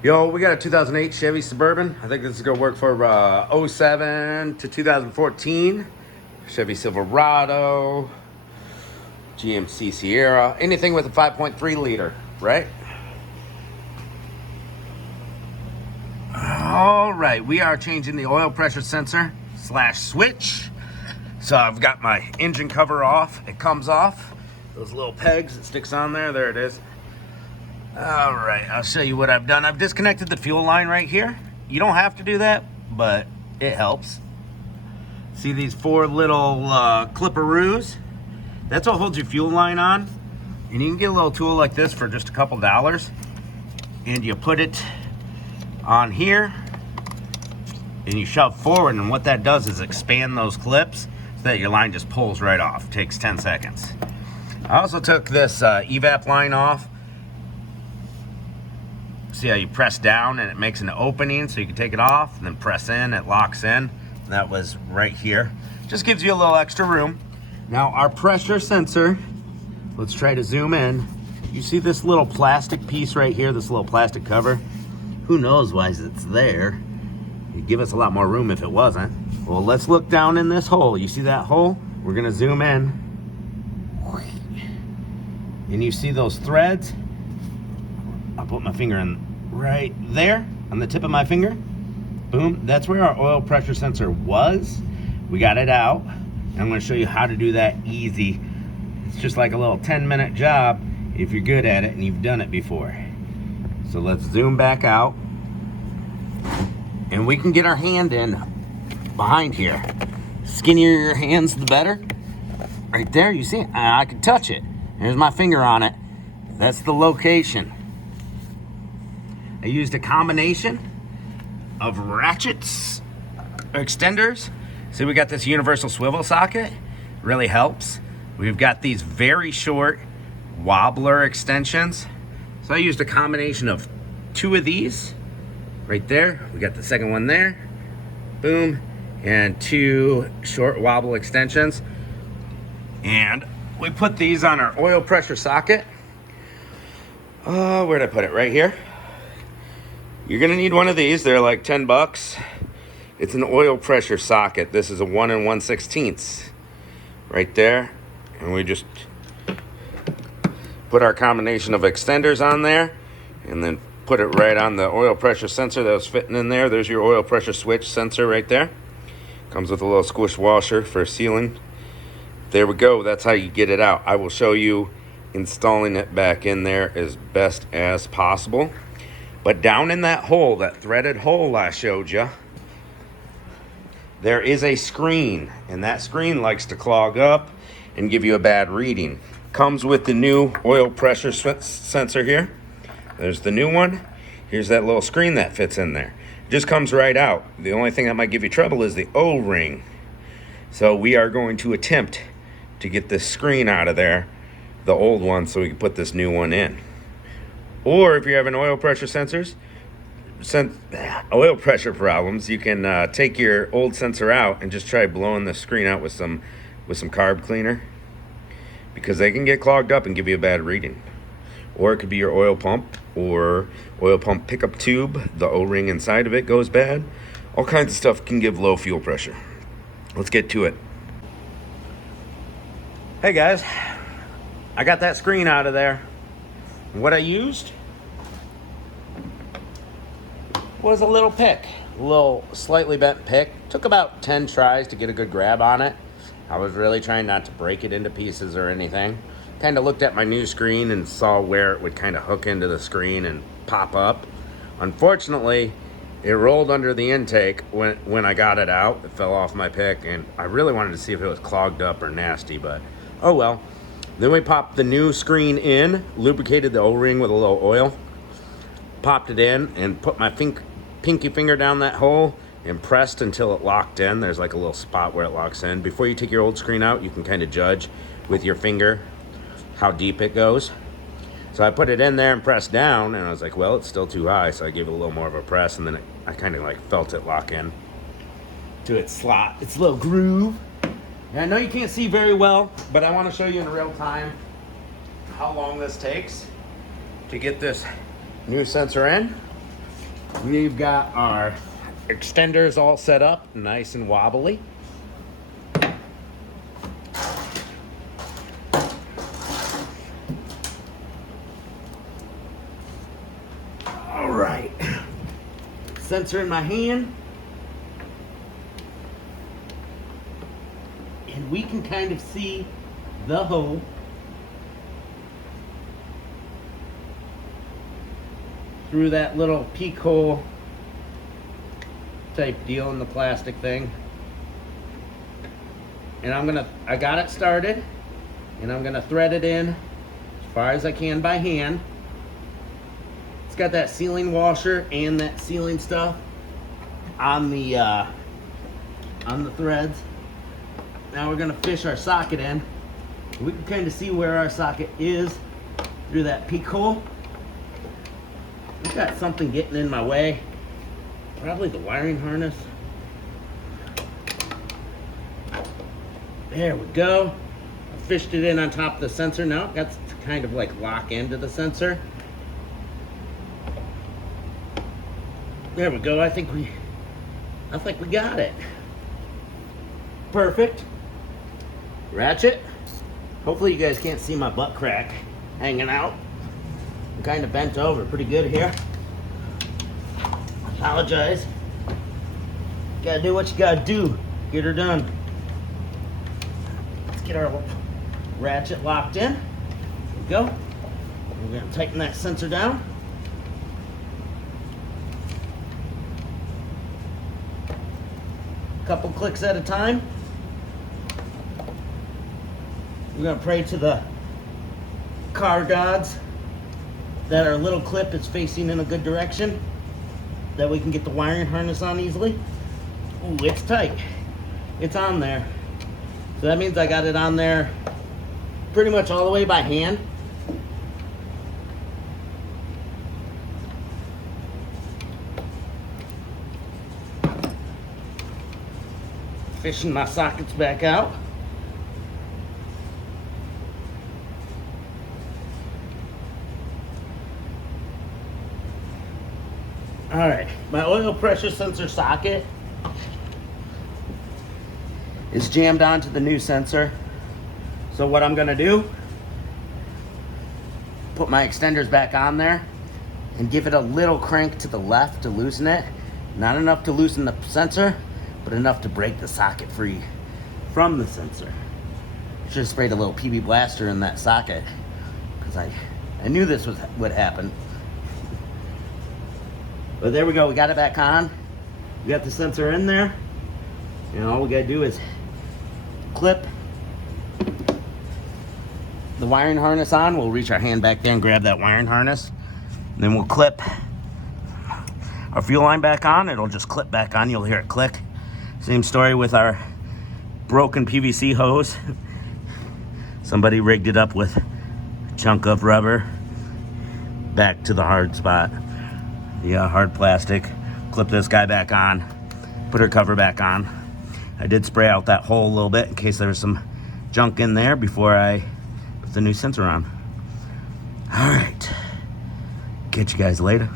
Yo, we got a 2008 Chevy Suburban. I think this is gonna work for '07 to 2014. Chevy Silverado, GMC Sierra, anything with a 5.3 liter, right? All right, we are changing the oil pressure sensor / switch. So I've got my engine cover off. It comes off. Those little pegs, it sticks on there it is. All right, I'll show you what I've done. I've disconnected the fuel line right here. You don't have to do that, but it helps. See these four little clipperoos? That's what holds your fuel line on. And you can get a little tool like this for just a couple dollars. And you put it on here and you shove forward, and what that does is expand those clips so that your line just pulls right off. Takes 10 seconds. I also took this evap line off. See how you press down and it makes an opening so you can take it off, and then press in, it locks in. That was right here. Just gives you a little extra room. Now our pressure sensor, let's try to zoom in. You see this little plastic piece right here, this little plastic cover? Who knows why it's there? It'd give us a lot more room if it wasn't. Well, let's look down in this hole. You see that hole? We're gonna zoom in. And you see those threads? I'll put my finger in right there on the tip of my finger. Boom, that's where our oil pressure sensor was. We got it out, and I'm gonna show you how to do that easy. It's just like a little 10-minute job if you're good at it and you've done it before. So let's zoom back out, and we can get our hand in behind here. Skinnier your hands, the better. Right there, you see, I can touch it. There's my finger on it. That's the location. I used a combination of ratchets, extenders. See, we got this universal swivel socket, really helps. We've got these very short wobbler extensions. So I used a combination of 2 of these right there. We got the second one there, boom, and 2 short wobble extensions. And we put these on our oil pressure socket. Where'd I put it? Right here. You're gonna need one of these. They're like 10 bucks. It's an oil pressure socket. This is a 1 1/16 right there. And we just put our combination of extenders on there and then put it right on the oil pressure sensor that was fitting in there. There's your oil pressure switch sensor right there. Comes with a little squish washer for sealing. There we go. That's how you get it out. I will show you installing it back in there as best as possible. But down in that hole, that threaded hole I showed you, there is a screen, and that screen likes to clog up and give you a bad reading. Comes with the new oil pressure sensor here. There's the new one. Here's that little screen that fits in there. It just comes right out. The only thing that might give you trouble is the O-ring. So we are going to attempt to get this screen out of there, the old one, so we can put this new one in. Or if you're having oil pressure oil pressure problems, you can take your old sensor out and just try blowing the screen out with some carb cleaner, because they can get clogged up and give you a bad reading. Or it could be your oil pump or oil pump pickup tube. The O-ring inside of it goes bad. All kinds of stuff can give low fuel pressure. Let's get to it. Hey guys, I got that screen out of there. What I used was a little pick, a little slightly bent pick. Took about 10 tries to get a good grab on it. I was really trying not to break it into pieces or anything. Kind of looked at my new screen and saw where it would kind of hook into the screen and pop up. Unfortunately, it rolled under the intake when I got it out. It fell off my pick, and I really wanted to see if it was clogged up or nasty, but oh well. Then we popped the new screen in, lubricated the O-ring with a little oil, popped it in, and put my pinky finger down that hole and pressed until it locked in. There's like a little spot where it locks in. Before you take your old screen out, you can kind of judge with your finger how deep it goes. So I put it in there and pressed down, and I was like, well, it's still too high, so I gave it a little more of a press, and then I kind of like felt it lock in to its slot, its little groove. And I know you can't see very well, but I want to show you in real time how long this takes to get this new sensor in. We've got our extenders all set up, nice and wobbly. All right, sensor in my hand. And we can kind of see the hole. Through that little peak hole type deal in the plastic thing. And I got it started, and I'm gonna thread it in as far as I can by hand. It's got that sealing washer and that sealing stuff on the threads. Now we're gonna fish our socket in. We can kind of see where our socket is through that peak hole. I've got something getting in my way. Probably the wiring harness. There we go. I fished it in on top of the sensor. Now I've got to kind of like lock into the sensor. There we go. I think we got it. Perfect. Ratchet. Hopefully you guys can't see my butt crack hanging out. I'm kind of bent over pretty good here. Apologize. Gotta do what you gotta do. Get her done. Let's get our ratchet locked in. There we go. We're gonna tighten that sensor down. Couple clicks at a time. We're gonna pray to the car gods that our little clip is facing in a good direction, that we can get the wiring harness on easily. Ooh, it's tight. It's on there. So that means I got it on there pretty much all the way by hand. Fishing my sockets back out. All right, my oil pressure sensor socket is jammed onto the new sensor. So what I'm gonna do, put my extenders back on there and give it a little crank to the left to loosen it. Not enough to loosen the sensor, but enough to break the socket free from the sensor. Should have sprayed a little PB blaster in that socket because I knew this would happen. But there we go, we got it back on. We got the sensor in there. And all we gotta do is clip the wiring harness on. We'll reach our hand back there and grab that wiring harness. And then we'll clip our fuel line back on. It'll just clip back on, you'll hear it click. Same story with our broken PVC hose. Somebody rigged it up with a chunk of rubber back to the hard spot. Yeah, hard plastic. Clip this guy back on, put her cover back on. I did spray out that hole a little bit in case there was some junk in there before I put the new sensor on. All right, catch you guys later.